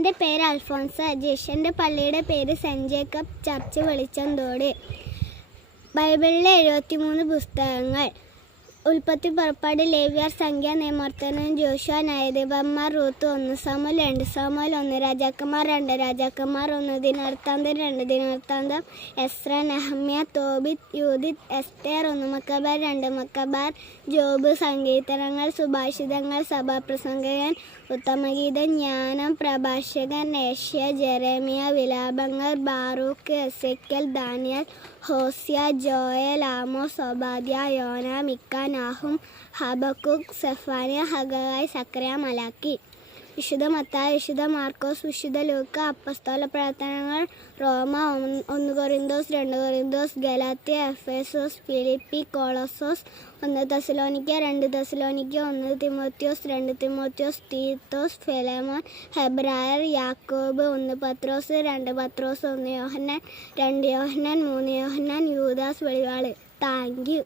എൻ്റെ പേര് അൽഫോൻസ അജീഷ്. എൻ്റെ പള്ളിയുടെ പേര് സെൻറ്റ് ജേക്കബ് ചർച്ച് വെളിച്ചന്തോട്. ബൈബിളിലെ 73 പുസ്തകങ്ങൾ: ഉൽപ്പത്തി, പുറപ്പാട്, ലേവ്യർ, സംഖ്യ, നിയമോർത്തനം, ജോഷുവ, ന്യായാധിപന്മാർ, റൂത്ത്, 1 സാമുവേൽ, 2 സാമുവേൽ, 1 രാജാക്കന്മാർ, 2 രാജാക്കന്മാർ, 1 ദിനവൃത്താന്തം, 2 ദിനവൃത്താന്തം, എസ്ര, നെഹമ്യ, തോബിത്ത്, യൂദിത്ത്, എസ്തേർ, 1 മക്കബാർ, 2 മക്കബാർ, ജോബ്, സങ്കീർത്തനങ്ങൾ, സുഭാഷിതങ്ങൾ, സഭാപ്രസംഗകൻ, ഉത്തമഗീതം, ജ്ഞാനം, പ്രഭാഷകൻ, ഏഷ്യ, ജെറേമിയ, വിലാപങ്ങൾ, Baruch, Ezekiel, Daniel, Hosea, Joel, Amos, Obadiah, യോന, മിക്ക, നാഹും, ഹബക്കൂക്ക്, സെഫാനിയ, ഹഗായി, സക്കറിയ, മലാക്കി. വിശുദ്ധ മത്തായി, വിശുദ്ധ മാർക്കോസ്, വിശുദ്ധ ലൂക്ക. അപ്പസ്തോല പ്രവർത്തനങ്ങൾ: റോമ, 1 കൊരിന്തോസ്, 2 കൊരിന്തോസ്, ഗലാത്യ, എഫേസോസ്, ഫിലിപ്പി, കൊളോസോസ്, 1 തെസ്സലോനിക്ക, 2 തെസ്സലോനിക്ക, 1 തിമോത്തിയോസ്, 2 തിമോത്തിയോസ്, തീത്തോസ്, ഫിലേമോൻ, ഹെബ്രായർ, യാക്കോബ്, 1 പത്രോസ്, 2 പത്രോസ്, 1 യോഹന്നാൻ, 2 യോഹന്നാൻ, 3 യോഹന്നാൻ, യൂദാസ്, വെളിപാട്. Thank you.